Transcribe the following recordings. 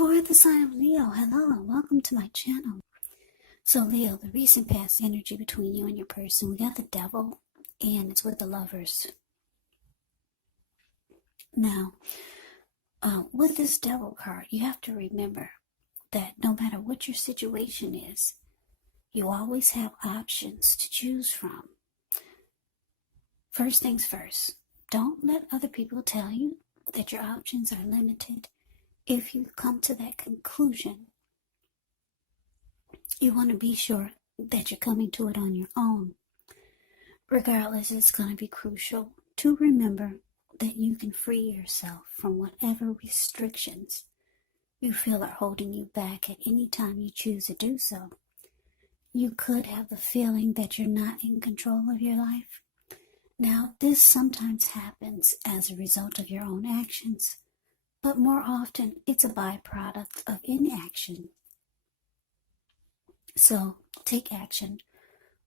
For the sign of Leo, hello and welcome to my channel. So Leo, the recent past energy between you and your person, we got the devil and it's with the lovers. Now, with this devil card, you have to remember that no matter what your situation is, you always have options to choose from. First things first, don't let other people tell you that your options are limited. If you come to that conclusion, you want to be sure that you're coming to it on your own. Regardless, it's going to be crucial to remember that you can free yourself from whatever restrictions you feel are holding you back at any time you choose to do so. You could have the feeling that you're not in control of your life. Now, this sometimes happens as a result of your own actions, but more often it's a byproduct of inaction. So take action,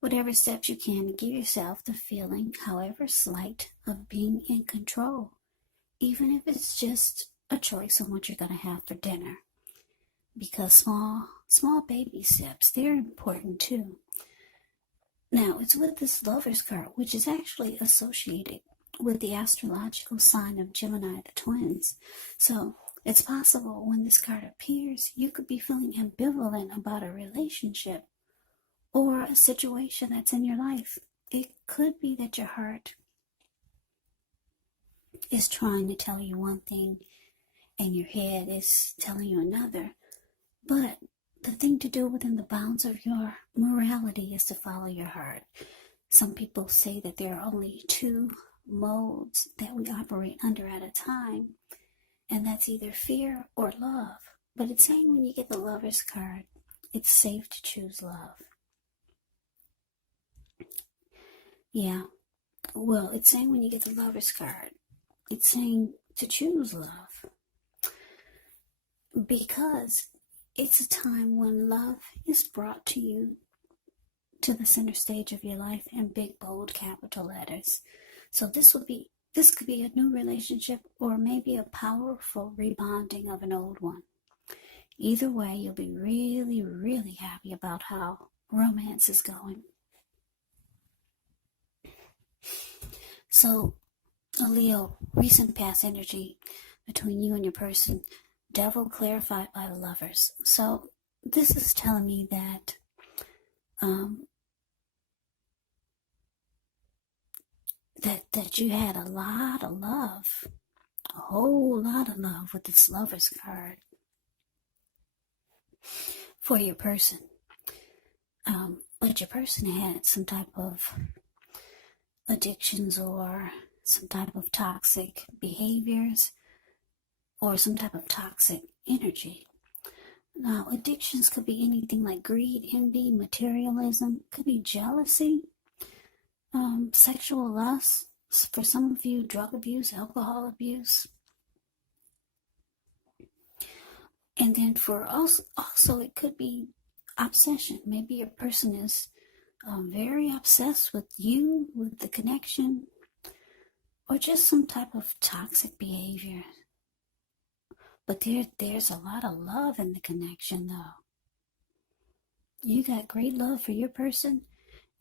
whatever steps you can to give yourself the feeling, however slight, of being in control, even if it's just a choice on what you're going to have for dinner. Because small baby steps, they're important too. Now, it's with this Lover's card, which is actually associated with the astrological sign of Gemini, the twins. So it's possible when this card appears, you could be feeling ambivalent about a relationship or a situation that's in your life. It could be that your heart is trying to tell you one thing and your head is telling you another. But the thing to do within the bounds of your morality is to follow your heart. Some people say that there are only two modes that we operate under at a time, and that's either fear or love. But it's saying when you get the Lover's card, it's safe to choose love. Yeah, well, it's saying when you get the Lover's card, it's saying to choose love. Because it's a time when love is brought to you to the center stage of your life in big, bold, capital letters. So this could be a new relationship or maybe a powerful rebonding of an old one. Either way, you'll be really, really happy about how romance is going. So, Leo, recent past energy between you and your person, devil clarified by the lovers. So this is telling me that that you had a lot of love, a whole lot of love with this Lover's card for your person. But your person had some type of addictions or some type of toxic behaviors or some type of toxic energy. Now, addictions could be anything like greed, envy, materialism, could be jealousy, sexual lust, for some of you, drug abuse, alcohol abuse. And then for also it could be obsession. Maybe your person is very obsessed with you, with the connection, or just some type of toxic behavior. But there's a lot of love in the connection, though. You got great love for your person,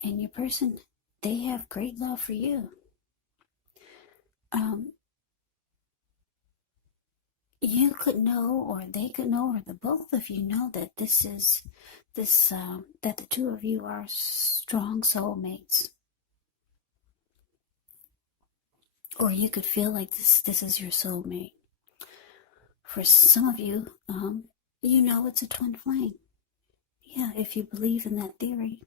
and your person, they have great love for you. You could know, or they could know, or the both of you know that that the two of you are strong soulmates. Or you could feel like this is your soulmate. For some of you, you know it's a twin flame. Yeah, if you believe in that theory.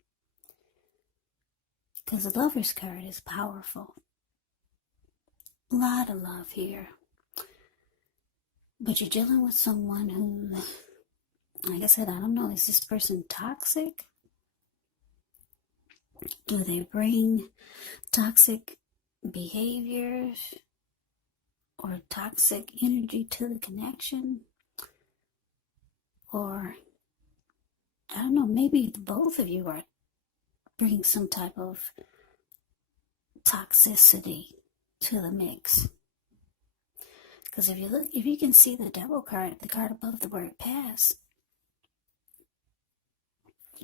Because the Lover's card is powerful. A lot of love here. But you're dealing with someone who, like I said, I don't know, is this person toxic? Do they bring toxic behaviors or toxic energy to the connection? Or, I don't know, maybe both of you are bringing some type of toxicity to the mix. Because if you look, if you can see the devil card, the card above the word pass,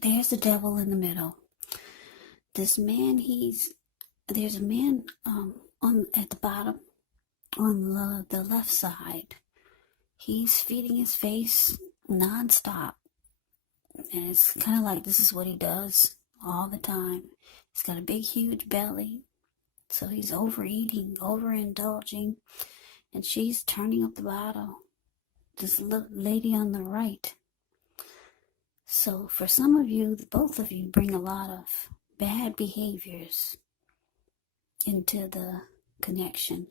there's the devil in the middle. This man, there's a man at the bottom on the left side. He's feeding his face nonstop. And it's kind of like this is what he does all the time. He's got a big, huge belly. So he's overeating, overindulging. And she's turning up the bottle. This lady on the right. So for some of you, both of you bring a lot of bad behaviors into the connection.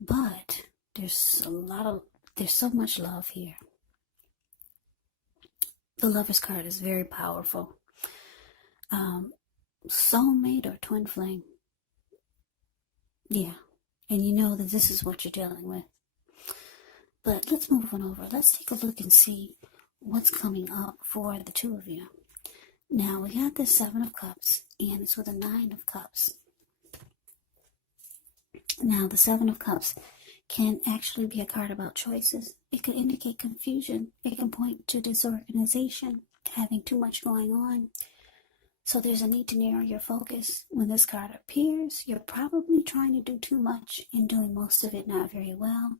But there's so much love here. The Lover's card is very powerful. Soulmate or twin flame. Yeah. And you know that this is what you're dealing with. But let's move on over. Let's take a look and see what's coming up for the two of you. Now, we got the 7 of Cups, and it's with a 9 of Cups. Now, the 7 of Cups can actually be a card about choices. It could indicate confusion. It can point to disorganization, having too much going on. So there's a need to narrow your focus. When this card appears, you're probably trying to do too much and doing most of it not very well.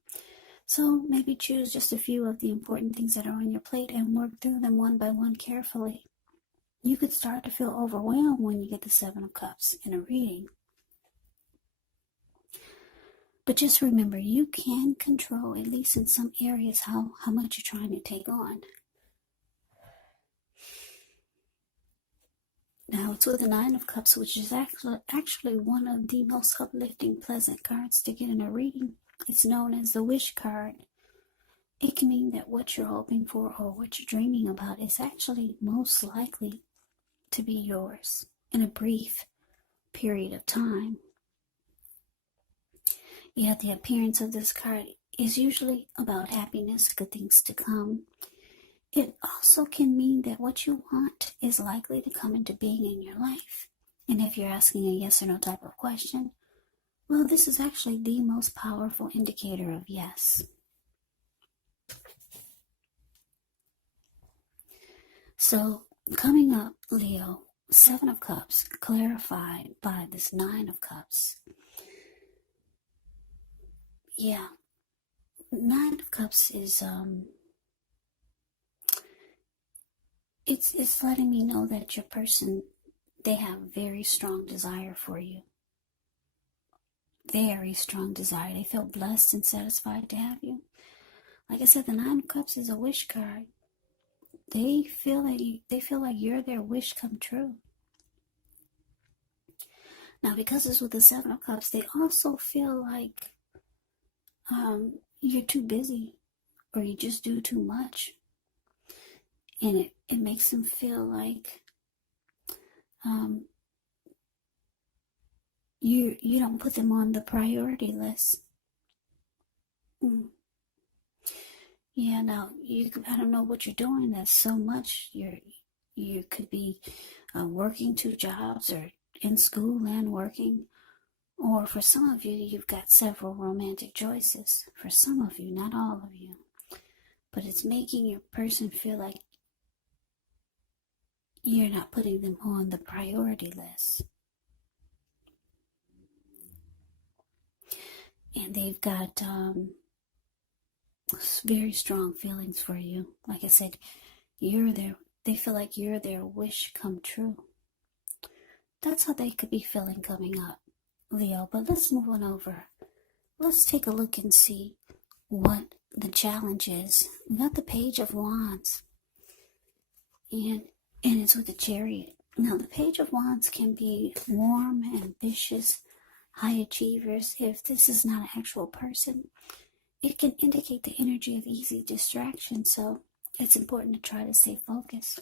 So maybe choose just a few of the important things that are on your plate and work through them one by one carefully. You could start to feel overwhelmed when you get the 7 of Cups in a reading. But just remember, you can control, at least in some areas, how much you're trying to take on. Now, it's with the 9 of Cups, which is actually one of the most uplifting, pleasant cards to get in a reading. It's known as the wish card. It can mean that what you're hoping for or what you're dreaming about is actually most likely to be yours in a brief period of time. Yet the appearance of this card is usually about happiness, good things to come. It also can mean that what you want is likely to come into being in your life. And if you're asking a yes or no type of question, well, this is actually the most powerful indicator of yes. So, coming up, Leo, 7 of Cups, clarified by this 9 of Cups. Yeah, 9 of Cups is, it's letting me know that your person, they have very strong desire for you. Very strong desire. They feel blessed and satisfied to have you. Like I said, the 9 of Cups is a wish card. They feel like you're their wish come true. Now, because it's with the 7 of Cups, they also feel like you're too busy or you just do too much. And it makes them feel like you don't put them on the priority list. Yeah, now I don't know what you're doing. That's so much. You could be working 2 jobs or in school and working. Or for some of you, you've got several romantic choices. For some of you, not all of you. But it's making your person feel like you're not putting them on the priority list. And they've got very strong feelings for you. Like I said, they feel like you're their wish come true. That's how they could be feeling coming up, Leo. But let's move on over. Let's take a look and see what the challenge is. We got the Page of Wands. And it's with the Chariot. Now, the Page of Wands can be warm, ambitious, high achievers. If this is not an actual person, it can indicate the energy of easy distraction. So it's important to try to stay focused.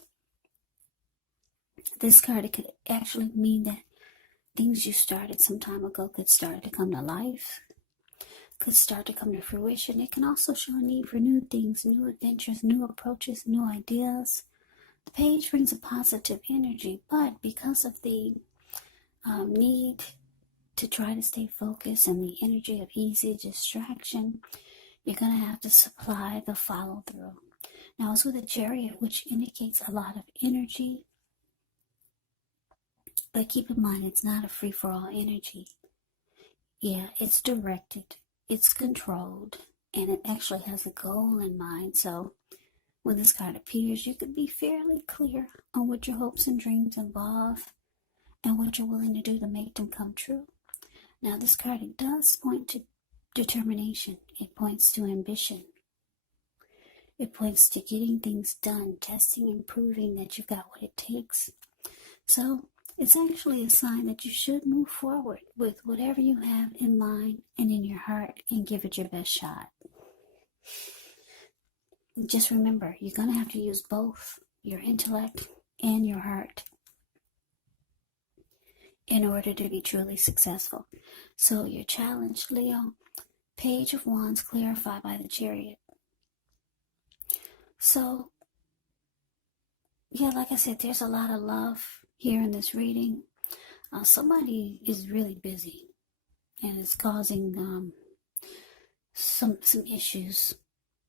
This card, it could actually mean that things you started some time ago could start to come to life, could start to come to fruition. It can also show a need for new things, new adventures, new approaches, new ideas. The page brings a positive energy, but because of the need to try to stay focused and the energy of easy distraction, You're going to have to supply the follow through. Now it's with a chariot, which indicates a lot of energy. But keep in mind, it's not a free-for-all energy. Yeah, it's directed, it's controlled, and it actually has a goal in mind. So when this card appears, you could be fairly clear on what your hopes and dreams involve and what you're willing to do to make them come true. Now, this card, it does point to determination. It points to ambition. It points to getting things done, testing and proving that you've got what it takes. So it's actually a sign that you should move forward with whatever you have in mind and in your heart and give it your best shot. Just remember, you're going to have to use both your intellect and your heart in order to be truly successful. So your challenge, Leo, Page of Wands clarified by the Chariot. So, yeah, like I said, there's a lot of love here in this reading. Somebody is really busy and it's causing some issues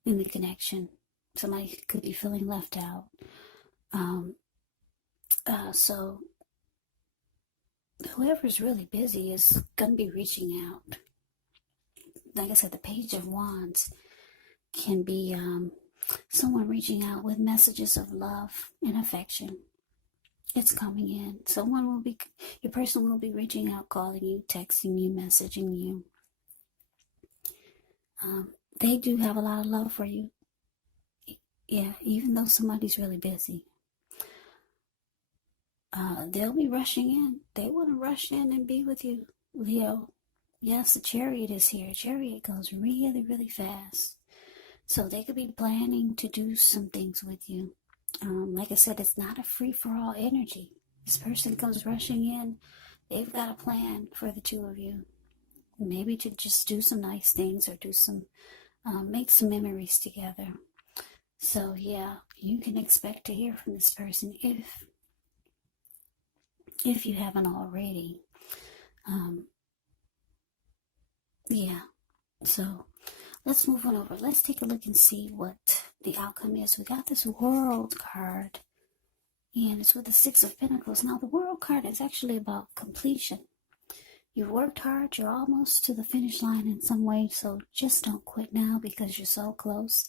in the connection. Somebody could be feeling left out. So whoever's really busy is going to be reaching out. Like I said, the Page of Wands can be someone reaching out with messages of love and affection. It's coming in. Your person will be reaching out, calling you, texting you, messaging you. They do have a lot of love for you. Yeah, even though somebody's really busy. They'll be rushing in. They want to rush in and be with you, Leo. Yes, the Chariot is here. Chariot goes really, really fast. So they could be planning to do some things with you. Like I said, it's not a free-for-all energy. This person comes rushing in. They've got a plan for the two of you. Maybe to just do some nice things or make some memories together. So yeah, you can expect to hear from this person if you haven't already. Yeah, so let's move on over. Let's take a look and see what the outcome is. We got this World card, and it's with the Six of Pentacles. Now, the World card is actually about completion. You've worked hard. You're almost to the finish line in some way, so just don't quit now because you're so close.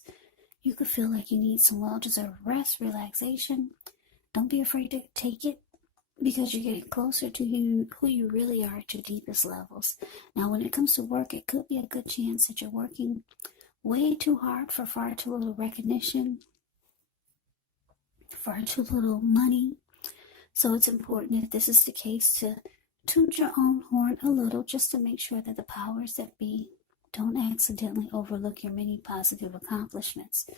You could feel like you need some well-deserved rest, relaxation. Don't be afraid to take it because you're getting closer to who you really are to deepest levels. Now, when it comes to work, it could be a good chance that you're working way too hard for far too little recognition, far too little money. So it's important, if this is the case, to toot your own horn a little just to make sure that the powers that be don't accidentally overlook your many positive accomplishments.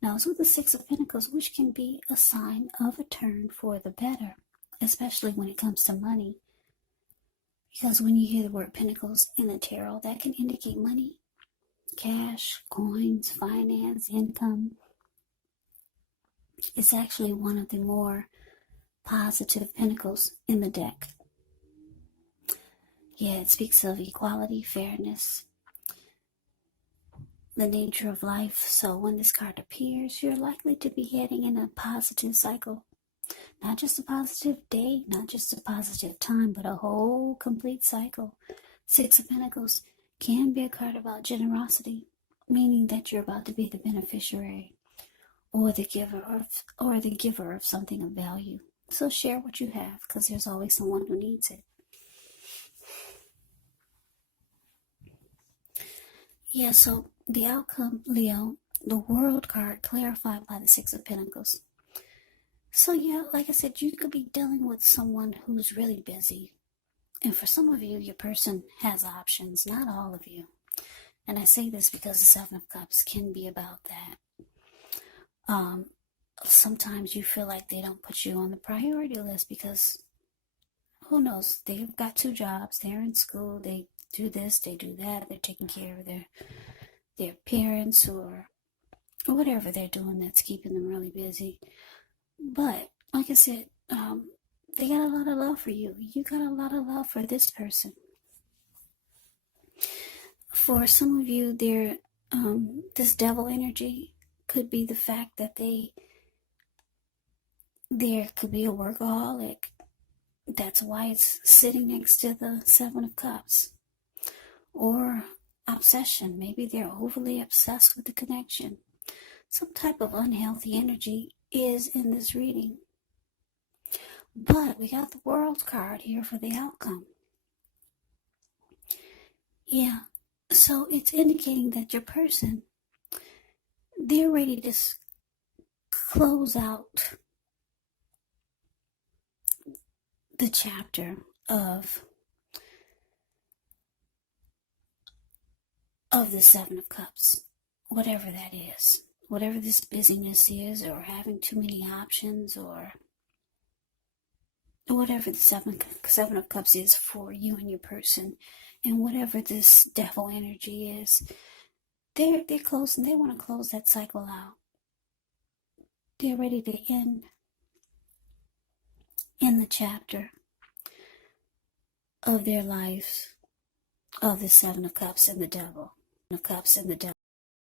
Now, it's with the Six of Pentacles, which can be a sign of a turn for the better, especially when it comes to money. Because when you hear the word Pentacles in the tarot, that can indicate money, cash, coins, finance, income. It's actually one of the more positive pentacles in the deck. Yeah, it speaks of equality, fairness, the nature of life. So when this card appears, you're likely to be heading in a positive cycle. Not just a positive day, not just a positive time, but a whole complete cycle. Six of Pentacles can be a card about generosity, meaning that you're about to be the beneficiary or the giver of something of value. So share what you have, because there's always someone who needs it. Yeah, so the outcome, Leo, the World card clarified by the Six of Pentacles. So yeah, like I said, you could be dealing with someone who's really busy. And for some of you, your person has options, not all of you. And I say this because the Seven of Cups can be about that. Sometimes you feel like they don't put you on the priority list because, who knows, they've got two jobs, they're in school, they do this, they do that, they're taking care of their parents or whatever they're doing that's keeping them really busy. But, like I said, they got a lot of love for you. You got a lot of love for this person. For some of you, they're This devil energy could be the fact that there could be a workaholic. That's why it's sitting next to the Seven of Cups. Or obsession. Maybe they're overly obsessed with the connection. Some type of unhealthy energy is in this reading. But we got the World card here for the outcome. Yeah, so it's indicating that your person, they're ready to close out the chapter of the Seven of Cups, whatever that is, whatever this busyness is, or having too many options, or whatever the seven of Cups is for you and your person, and whatever this devil energy is, they're closing. They want to close that cycle out. They're ready to end the chapter of their life of the Seven of Cups and the devil.